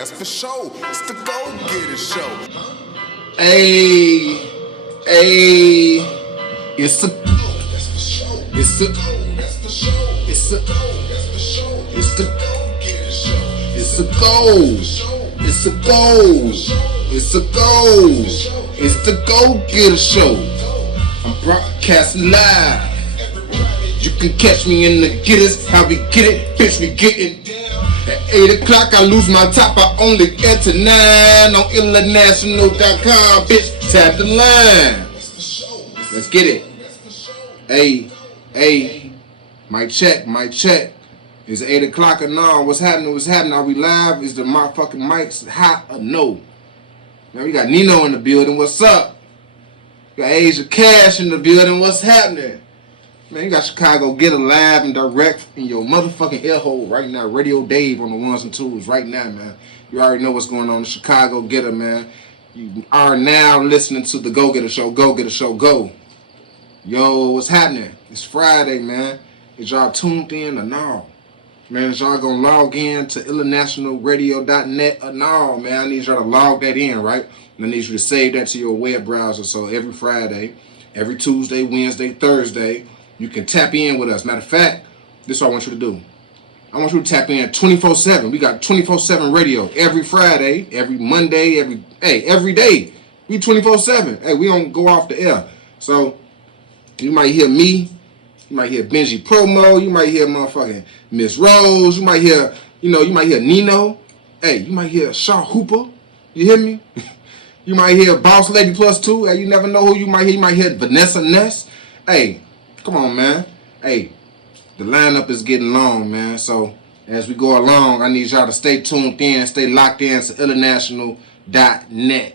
that's for sure. It's the Go-Getter Show. Hey, hey, it's a, it's a, it's a, it's the, it's a goal, it's a goal, it's a goal, it's the Go-Getter Show. I'm broadcasting live. You can catch me in the getters, how we get it, bitch, we getting. At 8 o'clock, I lose my top, I only get to 9 on international.com, bitch, tap the line. Let's get it. Hey, mic check. It's 8 o'clock or no? What's happening? Are we live? Is the motherfucking mics hot or no? Man, we got Nino in the building, what's up? We got Asia Cash in the building, what's happening? Man, you got ChicaGoGetter live and direct in your motherfucking ear hole right now. Radio Dave on the ones and twos right now, man. You already know what's going on in ChicaGoGetter, man. You are now listening to the Go-Getter Show. Go-Getter Show, go. Yo, what's happening? It's Friday, man. Is y'all tuned in or no? Man, is y'all gonna log in to internationalradio.net or no, man? I need y'all to log that in, right? And I need you to save that to your web browser. So every Friday, every Tuesday, Wednesday, Thursday, you can tap in with us. Matter of fact, this is what I want you to do. I want you to tap in 24/7. We got 24/7 radio every Friday, every Monday, every day. We 24/7. Hey, we don't go off the air. So you might hear me, you might hear Benji Promo, you might hear motherfucking Miss Rose, you might hear Nino. Hey, you might hear Shaw Hooper. You hear me? You might hear Boss Lady Plus 2. Hey, you never know who you might hear. You might hear Vanessa Ness. Hey, come on, man. Hey, the lineup is getting long, man. So as we go along, I need y'all to stay tuned in, stay locked in to international.net.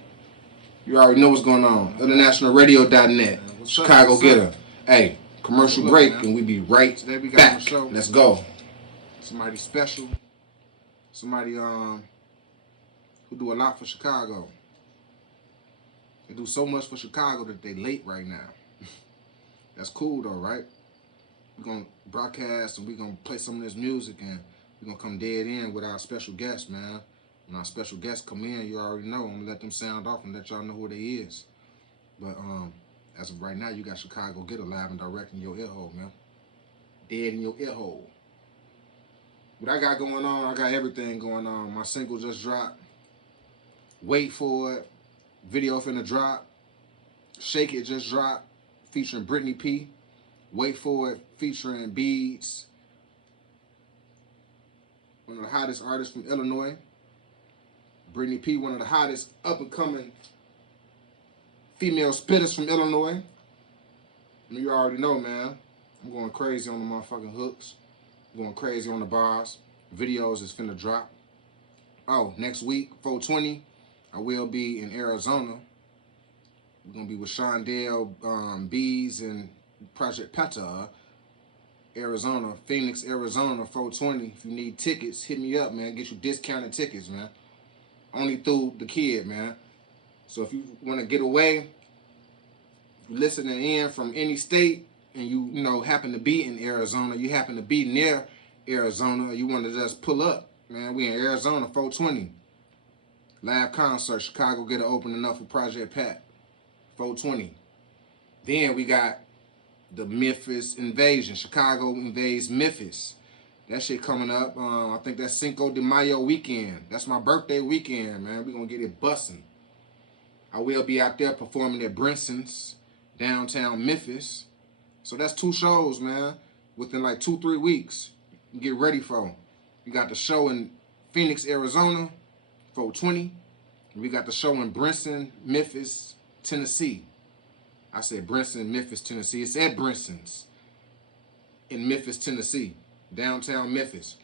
You already know what's going on. Internationalradio.net. ChicaGoGetter. Hey, commercial break, and we be right back. Let's go. Somebody special. Somebody who do a lot for Chicago. They do so much for Chicago that they late right now. That's cool though, right? We're gonna broadcast and we're gonna play some of this music and we're gonna come dead in with our special guests, man. When our special guests come in, you already know. I'm gonna let them sound off and let y'all know who they is. But as of right now, you got ChicaGoGetter live and direct in your ear hole, man. Dead in your ear hole. What I got going on, I got everything going on. My single just dropped. Wait for it. Video finna drop. Shake It just dropped. Featuring Brittany P. Wait for it. Featuring Beads. One of the hottest artists from Illinois. Brittany P, one of the hottest up-and-coming female spitters from Illinois. And you already know, man. I'm going crazy on the motherfucking hooks. I'm going crazy on the bars. Videos is finna drop. Oh, next week, 420, I will be in Arizona. We're going to be with Shondell, Bees, and Project Peta, Arizona, Phoenix, Arizona, 420. If you need tickets, hit me up, man. Get you discounted tickets, man. Only through the kid, man. So if you want to get away, listening in from any state, and you happen to be in Arizona, you happen to be near Arizona, you want to just pull up, man. We in Arizona, 420. Live concert, ChicaGoGetter opening up for Project Pat, 420. Then we got the Memphis invasion. Chicago invades Memphis. That shit coming up. I think that's Cinco de Mayo weekend. That's my birthday weekend, man. We're going to get it busting. I will be out there performing at Brinson's, downtown Memphis. So that's 2 shows, man, within like 2-3 weeks. Get ready for them. We got the show in Phoenix, Arizona, 420. We got the show in Brinson, Memphis, Tennessee. I said Brinson, Memphis, Tennessee. It's at Brinson's in Memphis, Tennessee, downtown Memphis.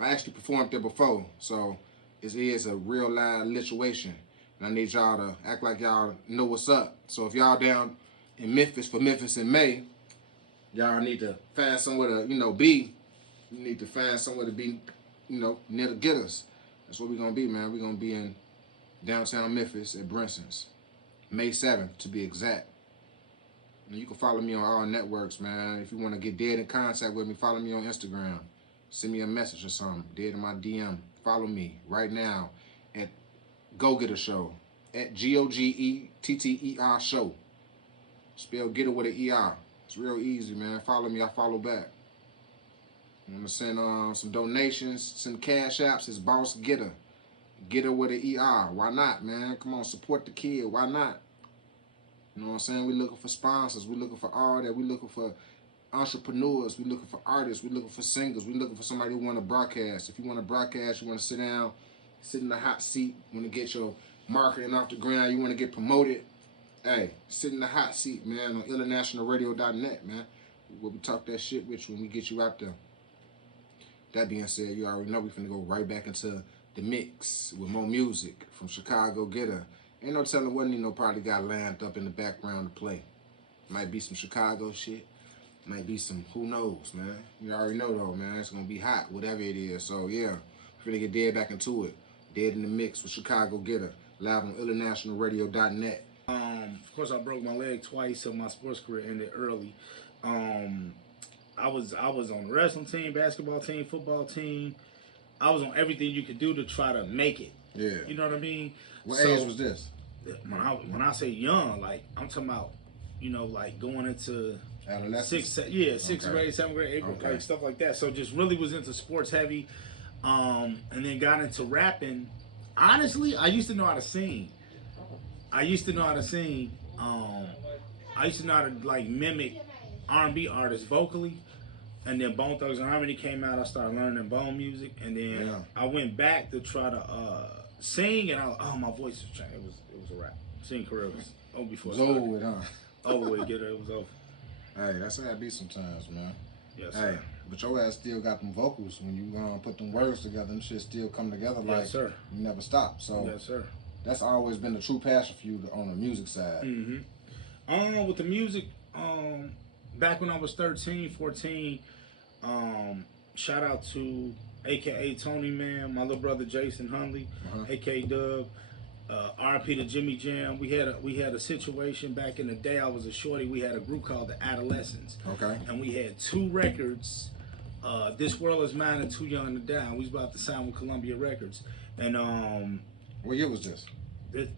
I actually performed there before, so it is a real live situation. And I need y'all to act like y'all know what's up. So if y'all down in Memphis for Memphis in May, y'all need to find somewhere to, be. You need to find somewhere to be, near the getters. That's what we're going to be, man. We're going to be in downtown Memphis at Brinson's. May 7th, to be exact. And you can follow me on all networks, man. If you want to get dead in contact with me, follow me on Instagram. Send me a message or something. Dead in my DM. Follow me right now at Go Getter Show. At GOGETTER Show. Spell Getter with an ER. It's real easy, man. Follow me, I follow back. You want to send some donations, send cash apps. It's Boss Getter. Getter with an ER. Why not, man? Come on, support the kid. Why not? You know what I'm saying? We looking for sponsors. We looking for all that. We looking for entrepreneurs. We looking for artists. We looking for singers. We looking for somebody who want to broadcast. If you want to broadcast, you want to sit down, sit in the hot seat, want to get your marketing off the ground, you want to get promoted, hey, sit in the hot seat, man, on internationalradio.net, man. We'll talk that shit with you when we get you out there. That being said, you already know we finna go right back into the mix with more music from ChicaGoGetter. Ain't no telling what Nino probably got lined up in the background to play. Might be some Chicago shit. Might be some, who knows, man. You already know though, man. It's gonna be hot, whatever it is. So yeah, we're finna get dead back into it. Dead in the mix with ChicaGoGetter. Live on internationalradio.net. Of course, I broke my leg twice, so my sports career ended early. I was on the wrestling team, basketball team, football team. I was on everything you could do to try to make it. Yeah. You know what I mean? What age was this? When I say young, like I'm talking about, you know, like going into adolescence. Sixth grade, 7th grade, 8th grade, like stuff like that. So just really was into sports heavy, and then got into rapping. Honestly, I used to know how to sing. I used to know how to like mimic R&B artists vocally. And then Bone Thugs and Harmony came out. I started learning bone music, and then I went back to try to sing, and my voice was changed. It was a rap. Singing career was over before. It was over with, huh? Over with, get it. It was over. Hey, that's how it be sometimes, man. Yes, hey, sir. But your ass still got them vocals. When you put them words together, them shit still come together like yes, sir. You never stop. So yes, sir. That's always been the true passion for you on the music side. Mm-hmm. With the music, back when I was 13, 14, shout out to AKA Tony Man, my little brother Jason Hundley, AKA Dub, RP to Jimmy Jam. We had a situation back in the day. I was a shorty. We had a group called the Adolescents. Okay. And we had 2 records. This World Is Mine and Too Young to Die. We was about to sign with Columbia Records. And what year was this?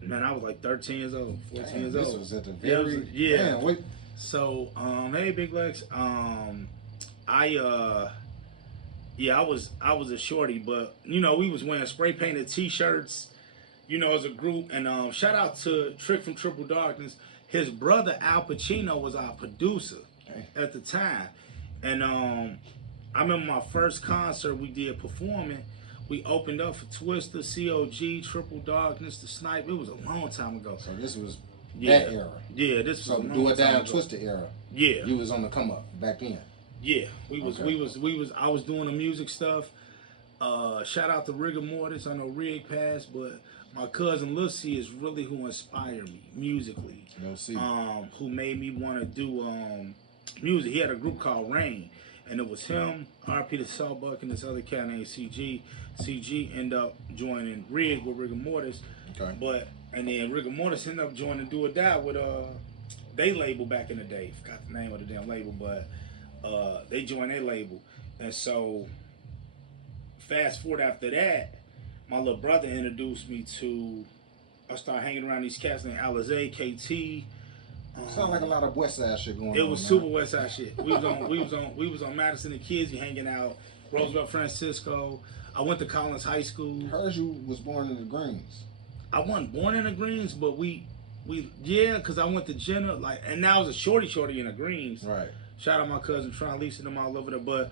Man, I was like 13 years old, 14 years old. This was at the very Man, wait. So, hey, Big Lex. I was a shorty, but you know we was wearing spray painted T-shirts, you know, as a group. And shout out to Trick from Triple Darkness. His brother Al Pacino was our producer at the time, and I remember my first concert we did performing. We opened up for Twister, COG, Triple Darkness, The Snipe. It was a long time ago. So this was that era. Yeah, this was so a long Do It time Down ago. Twister era. Yeah, you was on the come up back then. Yeah, we was. I was doing the music stuff. Shout out to Rigor Mortis. I know Rig passed, but my cousin Lil C is really who inspired me musically. Lil C. Who made me want to do music. He had a group called Rain, and it was him, RP the Sawbuck, and this other cat named CG. CG ended up joining Rig with Rigor Mortis. Okay. And then Rigor Mortis ended up joining Do or Die with they label back in the day. Forgot the name of the damn label, but they joined their label. And so fast forward after that, my little brother introduced me to, I started hanging around these cats named Alizé, KT. Sound like a lot of West Side shit going on. It was super West Side shit. We was on Madison and Kids, hanging out, Roosevelt, Francisco. I went to Collins High School. Heard you was born in the Greens. I wasn't born in the Greens, but because I went to Jenna, like, and now I was a shorty in the Greens. Right. Shout out my cousin Tron Lisa and them all over there. But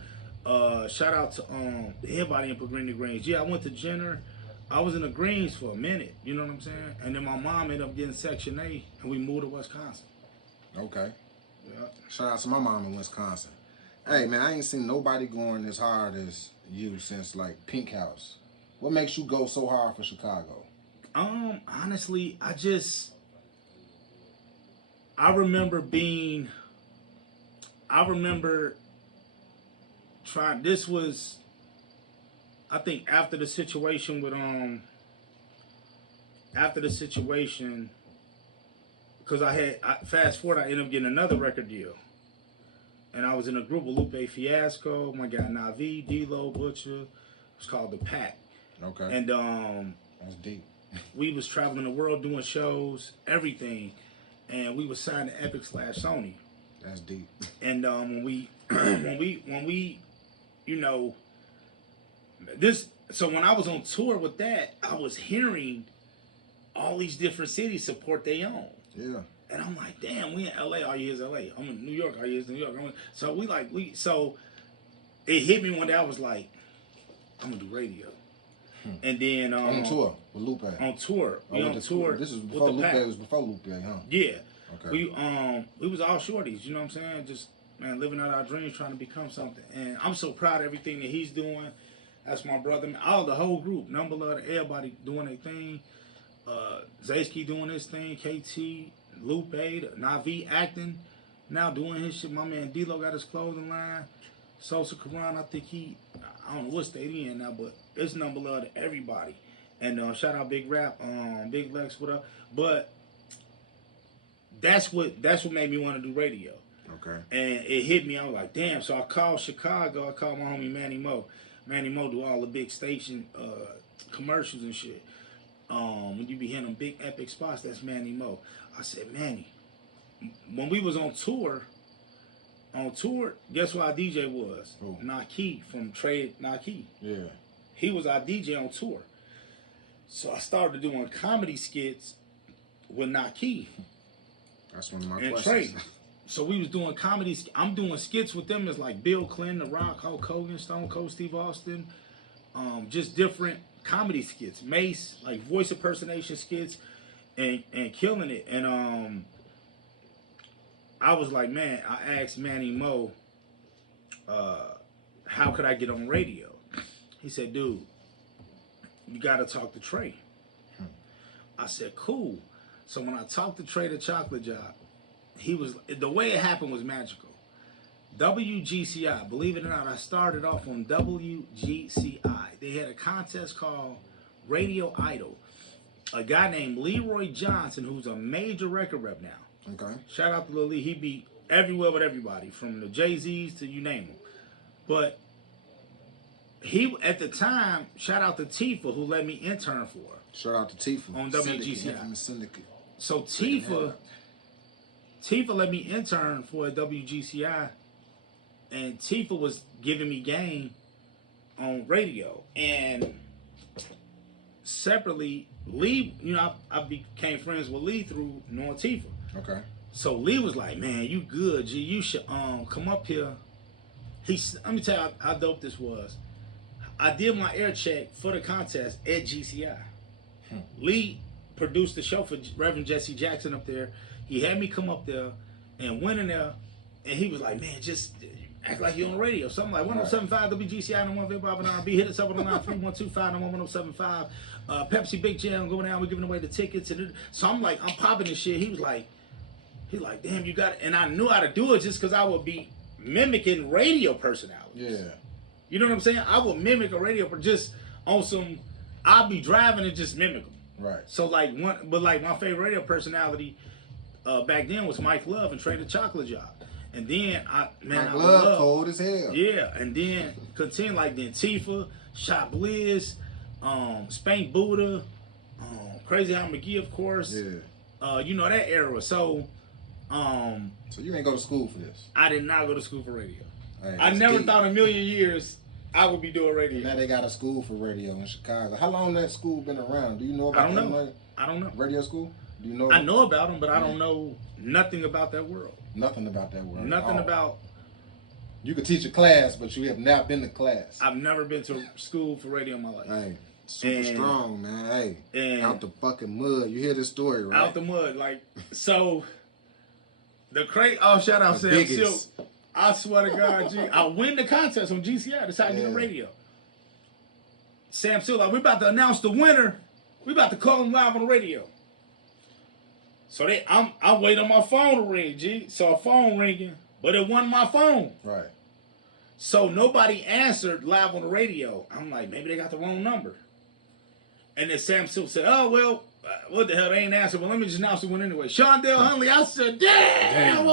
shout out to everybody in Pellegrini Greens. Yeah, I went to Jenner. I was in the Greens for a minute. You know what I'm saying? And then my mom ended up getting Section A, and we moved to Wisconsin. Okay. Yeah. Shout out to my mom in Wisconsin. Hey man, I ain't seen nobody going as hard as you since like Pink House. What makes you go so hard for Chicago? Honestly, I remember trying, this was, I think after the situation, because fast forward, I ended up getting another record deal. And I was in a group with Lupe Fiasco, my guy Navi, D-Lo, Butcher. It was called The Pack. Okay. And That's deep. We was traveling the world doing shows, everything, and we was signed to Epic/Sony. That's deep. And when we, when we, you know, this. So when I was on tour with that, I was hearing all these different cities support their own. Yeah. And I'm like, damn, we in LA, all you hear is LA. I'm in New York, all you hear is New York. So it hit me one day. I was like, I'm gonna do radio. And then on tour with Lupe. On tour, we on tour. This was before Lupe. It was before Lupe, huh? Yeah. Okay. We was all shorties. You know what I'm saying? Just living out our dreams, trying to become something. And I'm so proud of everything that he's doing. That's my brother. All the whole group, Number Love, everybody doing their thing. Zaysky doing his thing. KT, Lupe, Navi acting, now doing his shit. My man D-Lo got his clothing line. Sosa Karan, I think I don't know what state he in now, but it's Number Love to everybody. And shout out Big Rap, Big Lex, what up? But that's what made me want to do radio. Okay. And it hit me. I was like, damn. So I called Chicago. I called my homie Manny Mo. Manny Mo do all the big station commercials and shit. When you be hearing them big epic spots, that's Manny Mo. I said, Manny, when we was on tour, guess what our DJ was? Who? Naki from Trade Naki. Yeah. He was our DJ on tour. So I started doing comedy skits with Naki. That's one of my and questions. Trey. So we was doing comedy. I'm doing skits with them as like Bill Clinton, The Rock, Hulk Hogan, Stone Cold Steve Austin. Just different comedy skits. Mace, like voice impersonation skits, and killing it. And I was like, man, I asked Manny Mo, how could I get on radio? He said, dude, you gotta talk to Trey. I said, cool. So when I talked to Trey the Chocolate Job, the way it happened was magical. WGCI, believe it or not, I started off on WGCI. They had a contest called Radio Idol. A guy named Leroy Johnson, who's a major record rep now. Okay. Shout out to Lil Lee. He beat everywhere with everybody, from the Jay-Z's to you name them. But he, at the time, shout out to Tifa, who let me intern for her. Shout out to Tifa. On WGCI. Syndicate. So Tifa let me intern for a WGCI, and Tifa was giving me game on radio. And separately, Lee, I became friends with Lee through knowing Tifa. Okay. So Lee was like, man, you good, G. You should come up here. Let me tell you how dope this was. I did my air check for the contest at GCI. Lee produced the show for Reverend Jesse Jackson up there. He had me come up there and went in there, and he was like, man, just act like you're on the radio. Something like 107.5 WGCI and 105 and R&B. Hit us up on the 93125 and 107.5. Pepsi Big Jam going down. We're giving away the tickets. So I'm like, I'm popping this shit. He's like, damn, you got it. And I knew how to do it just because I would be mimicking radio personalities. Yeah. You know what I'm saying? I would mimic a radio, just on some, I'll be driving and just mimic them. Right. So my favorite radio personality back then was Mike Love and Trey the Chocolate Job. And then Mike Love cold as hell. Yeah, and then continue then Tifa, Shot Blizz, Spank Buddha, Crazy How McGee, of course. Yeah. That era. So you ain't go to school for this? I did not go to school for radio. Hey, I never thought in a million years I would be doing radio. Now they got a school for radio in Chicago. How long that school been around? Do you know about that? I don't know. Radio school? Do you know? I know about them, but I don't know nothing about that world. Nothing about that world. Nothing about. You could teach a class, but you have not been to class. I've never been to school for radio in my life. Hey, super strong, man. Hey, out the fucking mud. You hear this story, right? Out the mud, so. Shout out Sam Silk. I swear to God, G, I win the contest on GCI. That's how I get the radio. Sam Silk, we about to announce the winner. We about to call him live on the radio. So I wait on my phone to ring, G. So a phone ringing, but it wasn't my phone. Right. So nobody answered live on the radio. I'm like, maybe they got the wrong number. And then Sam Silk said, oh, well, what the hell, they ain't answered. Well, let me just announce the one anyway. Shondell Huntley. I said, damn.